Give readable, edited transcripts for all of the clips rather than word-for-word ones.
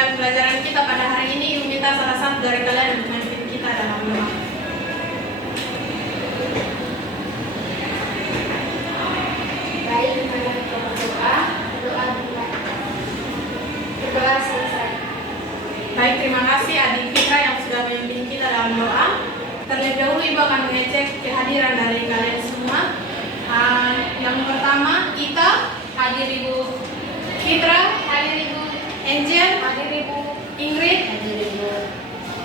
memulai pelajaran kita pada hari ini, Ibu minta salah satu dari kalian untuk memimpin kita dalam doa. Baik, mari kita berdoa. Doa dimulai. Berdoa selesai. Baik, terima kasih adik Fitra yang sudah memimpin kita dalam doa. Terlebih dahulu Ibu akan mengecek kehadiran dari kalian semua. Yang pertama, kita hadir Ibu Fitra, hadir Ibu Angel, hadir Ibu Ingrid, hadir Ibu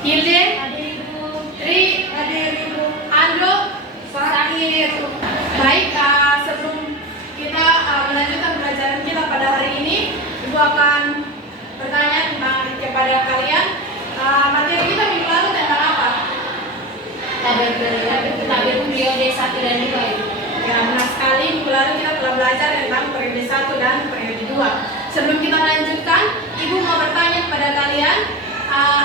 Hilde, hadir Ibu Tri, hadir Ibu Andro, hadir. Baik, sebelum kita melanjutkan pelajaran kita pada hari ini, Ibu akan bertanya kepada kalian, materi kita minggu lalu tentang apa? Tabel periode 1 dan 2. Ya, benar sekali. Minggu lalu kita telah belajar tentang periode 1 dan periode 2. Sebelum kita lanjutkan, Ibu mau bertanya kepada kalian,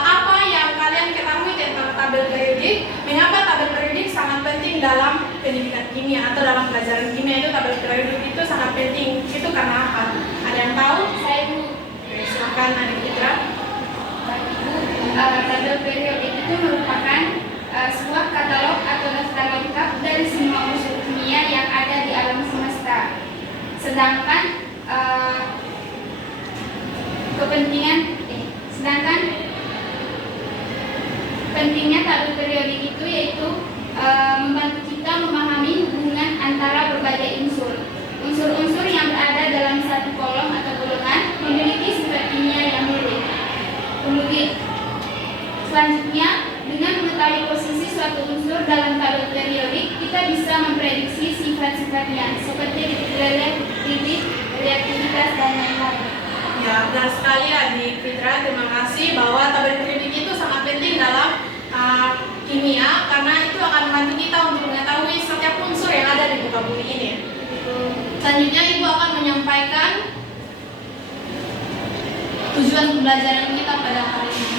apa yang kalian ketahui tentang tabel periodik? Mengapa tabel periodik sangat penting dalam pendidikan kimia atau dalam pelajaran kimia itu tabel periodik itu sangat penting? Itu karena apa? Ada yang tahu? Saya Bu. Silakan Adik Fitra. Tabel periodik itu merupakan sebuah katalog atau daftar lengkap dari semua unsur kimia yang ada di alam semesta. Sedangkan pentingnya tabel periodik itu yaitu membantu kita memahami hubungan antara berbagai unsur. Unsur-unsur yang berada dalam satu kolom atau golongan memiliki sifat kimia yang mirip. Kemudian selanjutnya, dengan mengetahui posisi suatu unsur dalam tabel periodik, kita bisa memprediksi sifat-sifatnya seperti titik, reaktivitas, dan lain-lain. Ya, benar sekali Adik Fitra. Terima kasih bahwa tabel periodik itu sangat penting dalam kimia karena itu akan membantu kita untuk mengetahui setiap unsur yang ada di muka bumi ini. Selanjutnya Ibu akan menyampaikan tujuan pembelajaran kita pada hari ini.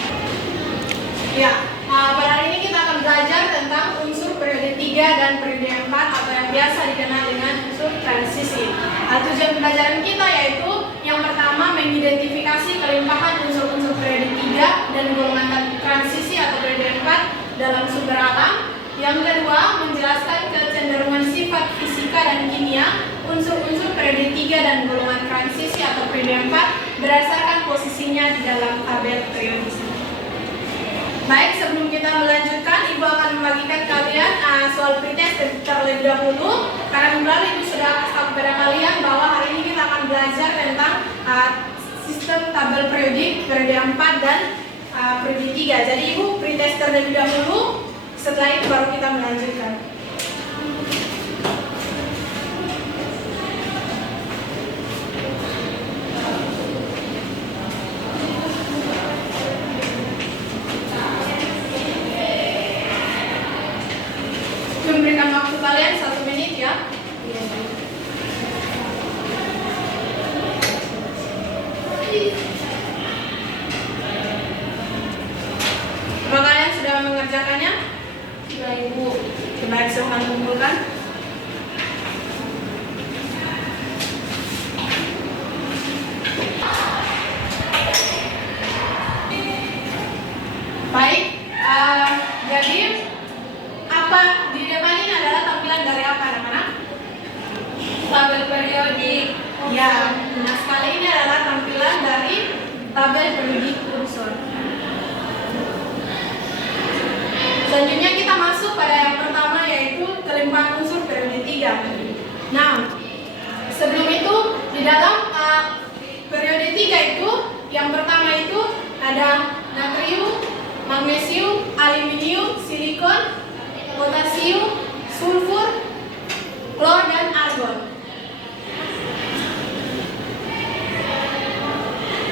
Ya, pada hari ini kita akan belajar tentang unsur periode 3 dan periode 4 atau yang biasa dikenal dengan unsur transisi. Tujuan pembelajaran kita yaitu yang pertama mengidentifikasi kelimpahan unsur-unsur periode 3 dan golongan transisi atau periode 4 dalam sumber alam. Yang kedua, menjelaskan kecenderungan sifat fisika dan kimia unsur-unsur periode 3 dan golongan transisi atau periode 4 berdasarkan posisinya di dalam tabel periodik. Baik, sebelum kita melanjutkan, Ibu akan membagikan kalian soal pretest terlebih dahulu. Karena minggu lalu Ibu sudah kasih tahu kepada kalian bahwa hari ini kita akan belajar tentang sistem tabel periodik periode 4 dan periode 3. Jadi Ibu pretest terlebih dahulu, setelah itu baru kita melanjutkan. Memberikan waktu kalian 1 menit ya. Apakah kalian sudah mengerjakannya? Sudah Ibu. Coba silahkan kumpulkan. Baik, jadi apa di depan ini adalah tampilan dari apa anak-anak? Tabel periodik. Ya, nah sekali ini adalah tampilan dari tabel periodik unsur. Selanjutnya kita masuk pada yang pertama yaitu kelimpahan unsur periode 3. Nah, sebelum itu di dalam periode 3 itu yang pertama itu ada natrium, magnesium, aluminium, silikon, potasium, sulfur, klor, dan argon.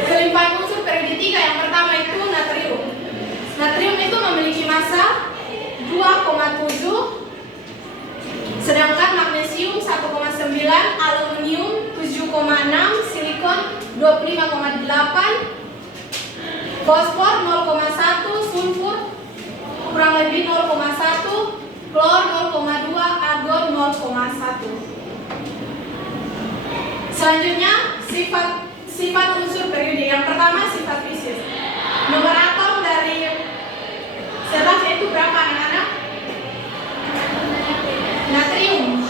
Kelimpahan unsur periode 3 yang pertama itu natrium. Natrium itu memiliki massa 2,7, sedangkan magnesium 1,9, aluminium 7,6, silikon 25,8, fosfor 0,1, sulfur kurang lebih 0,1, klor 0,2, argon 0,1. Selanjutnya sifat unsur periode. Yang pertama sifat fisis. Nomor atom dari 11 yaitu berapa anak-anak? Natrium.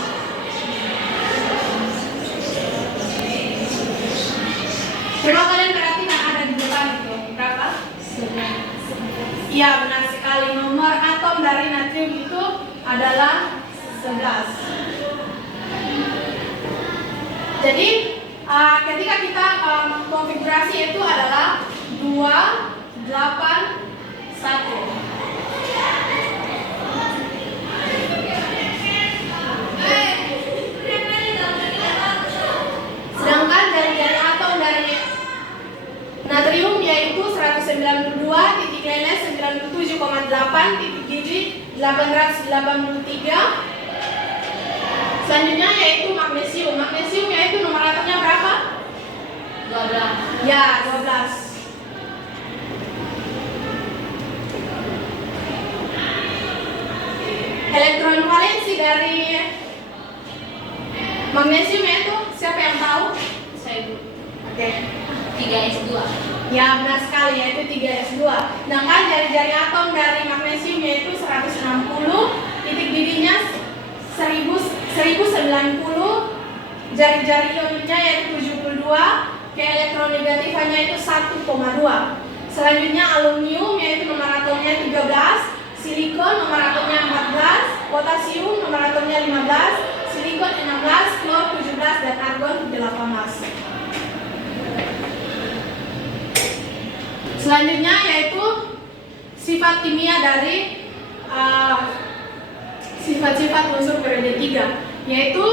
Coba kalian perhatikan ada di depan itu berapa? 11. Iya benar sekali. Nomor atom dari natrium itu adalah 11. Jadi ketika kita konfigurasi itu adalah 2, 8, 1. Sedangkan jari-jari atom dari natrium yaitu 192, titik lele 97,8, titik gigi 883. Selanjutnya yaitu magnesium. Magnesium yaitu nomor atomnya berapa? 12. Ya, 12. Elektron valensi dari magnesium yaitu siapa yang tahu? Saya Bu. Oke. 3s2. Ya, benar sekali yaitu 3s2. Sedangkan jari-jari atom dari magnesium yaitu 160, titik didihnya 1090, jari-jari ionnya yaitu 72, ke elektron negatifnya itu 1,2. Selanjutnya aluminium yaitu nomor atomnya 13, silikon nomor atomnya 14, potasium nomor atomnya 15, silikon 16, klor 17, dan argon 18. Selanjutnya yaitu sifat kimia dari sifat-sifat unsur periode 3, yaitu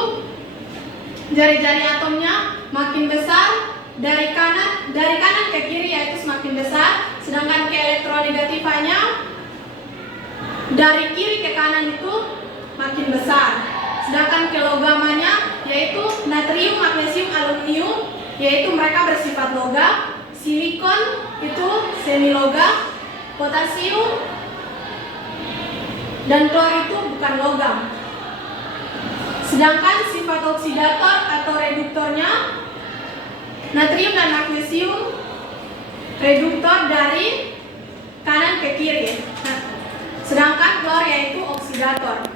jari-jari atomnya makin besar dari kanan ke kiri yaitu semakin besar, sedangkan ke elektronegatifnya dari kiri ke kanan itu makin besar. Sedangkan ke logamanya yaitu natrium, magnesium, aluminium yaitu mereka bersifat logam, silikon itu semi logam, potasium dan klor itu bukan logam. Sedangkan sifat oksidator atau reduktornya natrium dan magnesium reduktor dari kanan ke kiri. Sedangkan klor yaitu oksidator.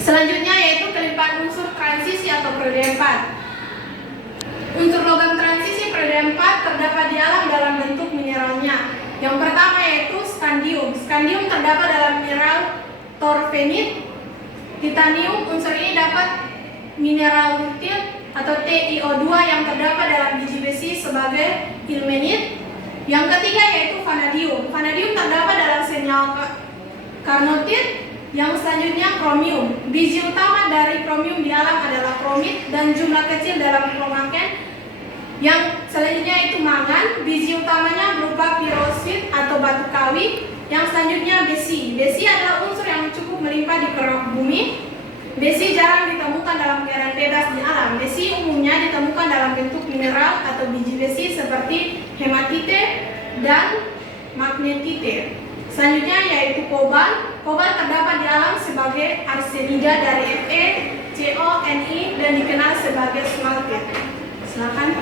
Selanjutnya yaitu kelimpahan unsur transisi atau periode 4. Unsur logam transisi periode 4 terdapat di alam dalam bentuk mineralnya. Yang pertama yaitu skandium. Skandium terdapat dalam mineral torfenit. Titanium, unsur ini dapat mineral rutil atau TiO2 yang terdapat dalam biji besi sebagai ilmenit. Yang ketiga yaitu vanadium. Vanadium terdapat dalam senyawa karnotit. Yang selanjutnya kromium. Biji utama dari kromium di alam adalah kromit dan jumlah kecil dalam kromaken. Yang selanjutnya itu mangan. Biji utamanya berupa pirosit atau batu kawi. Yang selanjutnya besi. Besi adalah unsur yang cukup melimpah di permukaan bumi. Besi jarang ditemukan dalam keadaan bebas di alam. Besi umumnya ditemukan dalam bentuk mineral atau biji besi seperti hematite dan magnetite. Selanjutnya yaitu koban. Koban terdapat di alam sebagai arsenida dari Fe, Co, Ni dan dikenal sebagai smaltit. Silakan.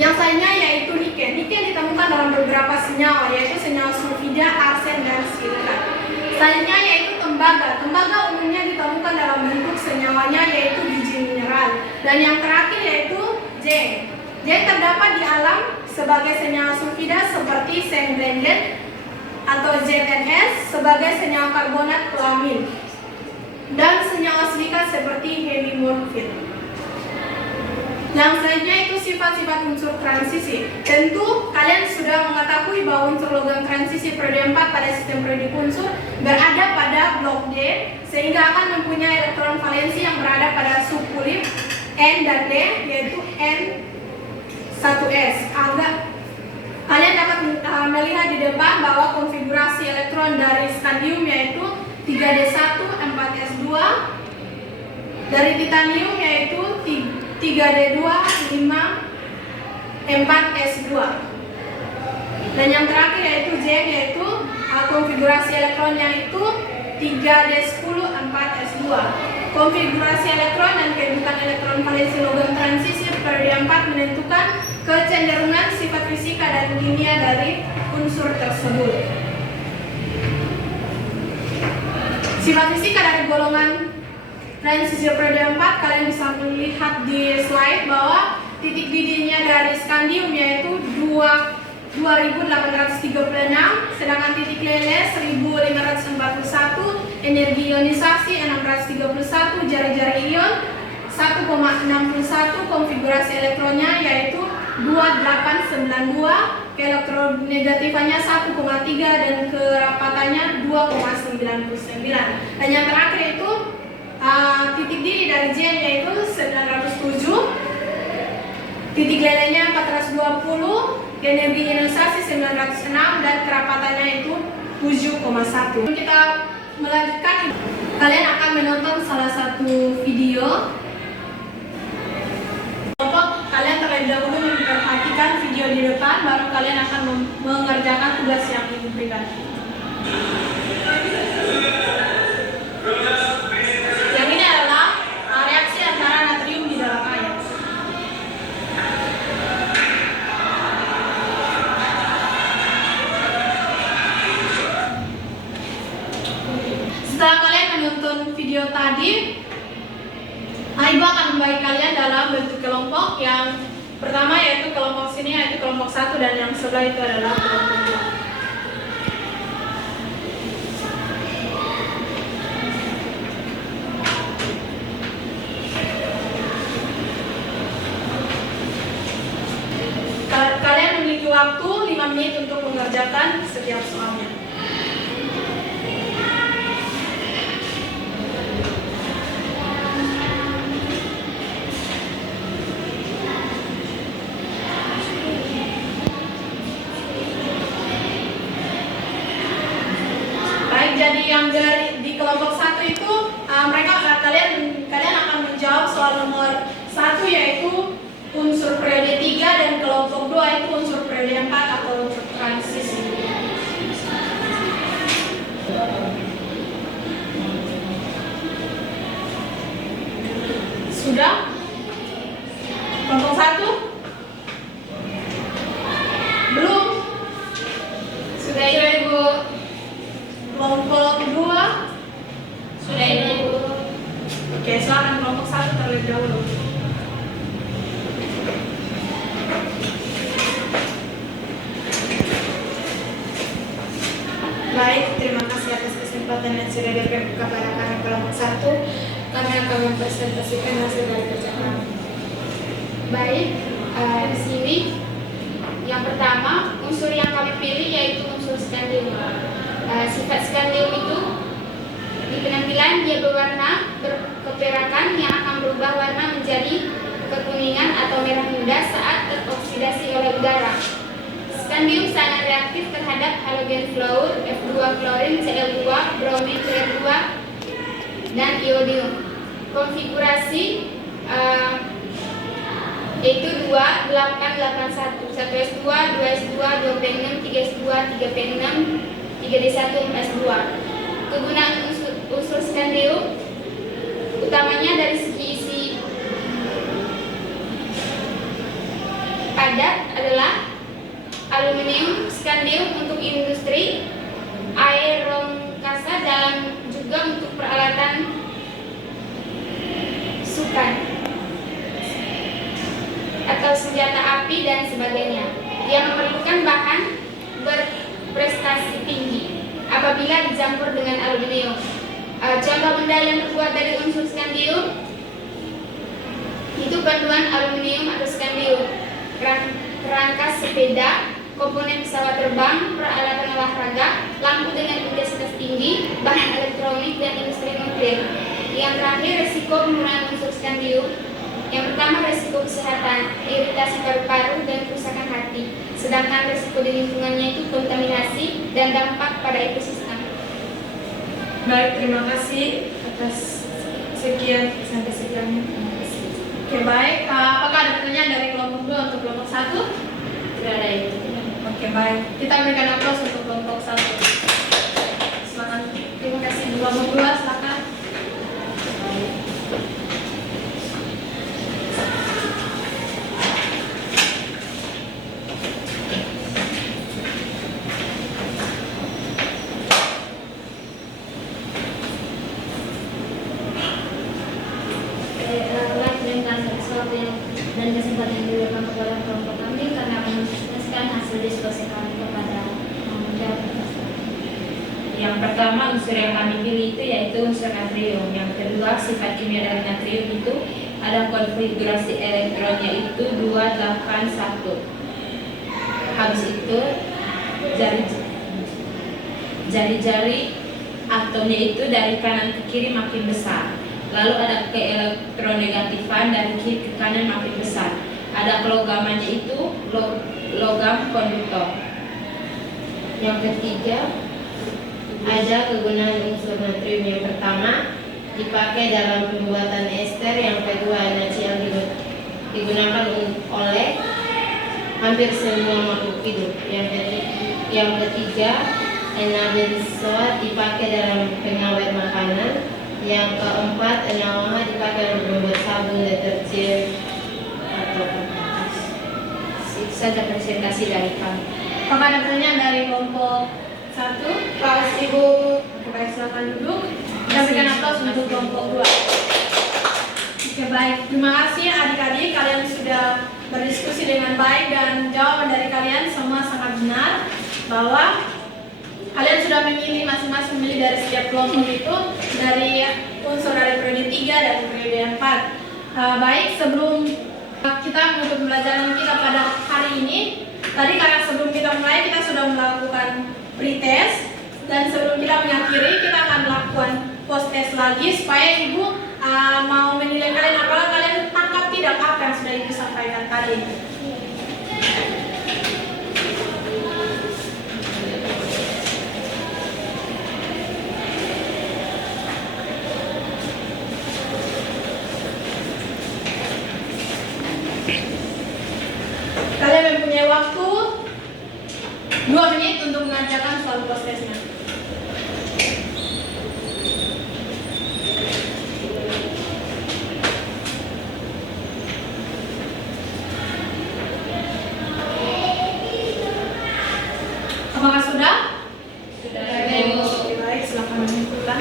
Yang lainnya yaitu niken. Niken ditemukan dalam beberapa senyawa yaitu senyawa sulfida, arsen dan silikat. Selanjutnya yaitu tembaga. Tembaga umumnya ditemukan dalam bentuk senyawanya yaitu biji mineral. Dan yang terakhir yaitu zinc. Zinc terdapat di alam sebagai senyawa sulfida seperti senglendet atau ZNS sebagai senyawa karbonat kelamin dan senyawa silikat seperti hemimorfin. Yang selanjutnya itu sifat-sifat unsur transisi. Tentu kalian sudah mengetahui bahwa unsur logam transisi periode 4 pada sistem periode unsur berada pada blok D sehingga akan mempunyai elektron valensi yang berada pada subunit N dan D yaitu N1s. Kalian dapat melihat di depan bahwa konfigurasi elektron dari skandium yaitu 3d1 4s2, dari titanium yaitu 3d2 5 4s2, dan yang terakhir yaitu zinc yaitu konfigurasi elektronnya itu 3d10 4s2. Konfigurasi elektron dan kedudukan elektron valensi logam transisi periode 4 menentukan kecenderungan sifat fisika dan kimia dari unsur tersebut. Sifat fisika dari golongan transisi periode 4 kalian bisa melihat di slide bahwa titik didihnya dari skandium yaitu 2836, sedangkan titik lele 1541, energi ionisasi 631, jari-jari ion 1,61, konfigurasi elektronnya yaitu 2892, elektronegatifannya 1,3 dan kerapatannya 2,99. Dan yang terakhir itu titik didih dari J yaitu 907, titik lelenya 420, energi ionisasi 906 dan kerapatannya itu 7,1. Kita melanjutkan, kalian akan menonton salah satu video. Kalian terlebih dahulu memperhatikan video di depan, baru kalian akan mengerjakan tugas yang diberikan. Yang ini adalah reaksi antara natrium di dalam air. Setelah kalian menonton video tadi, Ibu akan membagi kalian dalam bentuk kelompok. Yang pertama yaitu kelompok sini yaitu kelompok 1 dan yang sebelah itu adalah kelompok 2. Kalian memiliki waktu 5 menit untuk mengerjakan setiap soalnya. Jadi yang di kelompok 1 itu kalian akan menjawab soal nomor 1 yaitu unsur periode 3 dan kelompok 2 itu unsur periode 4 atau unsur transisi. Sudah? Kelompok 1? Belum? Sudah ya Ibu? Kelompok 2? Sudah Ibu? Oke, silakan kelompok 1 terlebih dahulu. Baik, terima kasih atas kesempatan yang sudah diberikan kepada kami kelompok 1. Kami akan mempresentasikan hasil dari kerja kami. Baik, di sini yang pertama unsur yang kami pilih yaitu unsur skandium. Sifat skandium itu di penampilan dia berwarna berkeperakan yang akan berubah warna menjadi kekuningan atau merah muda saat teroksidasi oleh udara. Skandium sangat reaktif terhadap halogen fluor, F2 klorin, Cl2, bromin, Cl2, dan iodium. Konfigurasi yaitu 2881, 1s2, 2s2, 2p6, 3s2, 3p6, 3d1, 4s2. Kegunaan unsur skandium utamanya dari segi isi padat adalah aluminium, skandium untuk industri, aerongkasa dalam juga untuk peralatan sukan atau senjata api dan sebagainya. Dia memerlukan bahan berprestasi tinggi apabila dicampur dengan aluminium. Contoh benda yang terbuat dari unsur skandium itu paduan aluminium atau skandium, rangka sepeda, komponen pesawat terbang, peralatan olahraga, lampu dengan intensitas tinggi, bahan elektronik, dan industri nuklir. Yang terakhir, resiko penggunaan unsur skandium. Yang pertama, resiko kesehatan, iritasi paru-paru, dan kerusakan hati. Sedangkan resiko di lingkungannya itu kontaminasi dan dampak pada ekosistem. Baik, terima kasih atas sekian sampai sekian. Oke, baik. Apakah ada pertanyaan dari kelompok 2 untuk kelompok 1? Tidak ada itu. Oke, baik. Kita berikan aplaus untuk kelompok 1. Silakan. Terima kasih kelompok 2, silakan. waktu dan kesempatan yang diberikan kepada kelompok kami karena menjelaskan hasil diskusi kami kepada menjawab pertanyaan. Yang pertama unsur yang kami pilih itu yaitu unsur natrium. Yang kedua sifat kimia dari natrium itu ada konfigurasi elektronnya itu 281. Habis itu jari-jari atomnya itu dari kanan ke kiri makin besar. Lalu ada keelektronegatifan dari kiri ke kanan makin besar. Ada kelogamannya itu logam konduktor. Yang ketiga ada kegunaan unsur natrium. Yang pertama dipakai dalam pembuatan ester. Yang kedua NaCl digunakan oleh hampir semua makhluk hidup. Yang ketiga N-benzoat dipakai dalam pengawet makanan. Yang keempat NaOH dipakai untuk membuat sabun, deterjen atau kertas. Saja presentasi dari kami. Apakah ada pertanyaan dari kelompok 1? Pak Ibu, baik silakan duduk. Kita berikan aplaus untuk kelompok 2. Oke, baik. Terima kasih adik-adik, kalian sudah berdiskusi dengan baik dan jawaban dari kalian semua sangat benar bahwa kalian sudah memilih masing-masing memilih dari setiap kelompok itu dari unsur dari periode 3 dan periode 4. Baik, sebelum kita menutup pembelajaran kita pada hari ini, tadi karena sebelum kita mulai kita sudah melakukan pretest dan sebelum kita mengakhiri kita akan melakukan post test lagi supaya ibu mau menilai kalian apakah kalian tangkap tidak apa yang sudah ibu sampaikan tadi. Kalian mempunyai waktu 2 menit untuk mengerjakan soal post testnya. Apakah sudah? Sudah. Oke, baik, silakan menentukan.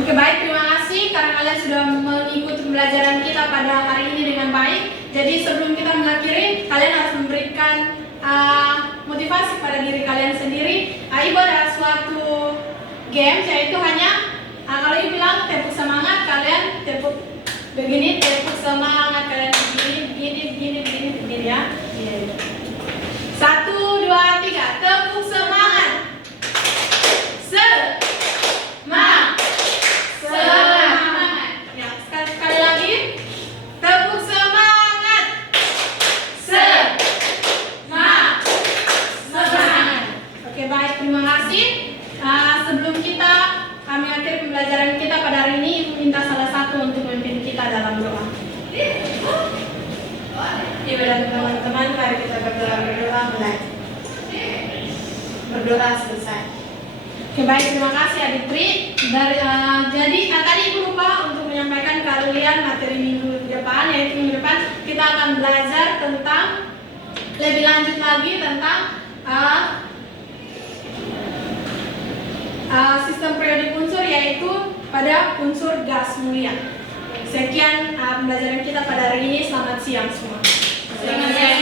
Oke, baik, terima kasih karena kalian sudah mengikuti pembelajaran kita pada hari ini dengan baik. Jadi sebelum kita mengakhiri, kalian harus memberikan motivasi pada diri kalian sendiri. Ibu ada suatu game yaitu hanya kalau ibu bilang tepuk semangat, kalian tepuk begini, tepuk semangat kalian begini ya. 1, 2, 3, tepuk semangat. Semangat. Ya, sekali lagi. Tepuk semangat. Semangat. Oke, baik, terima kasih. Sebelum kami akhiri pembelajaran kita pada hari ini, ibu minta salah satu untuk memimpin kita dalam doa. Ibu dan teman-teman, mari kita berdoa mulai. Berdoa selesai. Oke, baik, terima kasih Adik Tri. Jadi tadi ibu lupa untuk menyampaikan kalian materi minggu depan, yaitu minggu depan kita akan belajar tentang lebih lanjut lagi tentang sistem periodik unsur, yaitu pada unsur gas mulia. Sekian pembelajaran kita pada hari ini. Selamat siang semua. Selamat siang.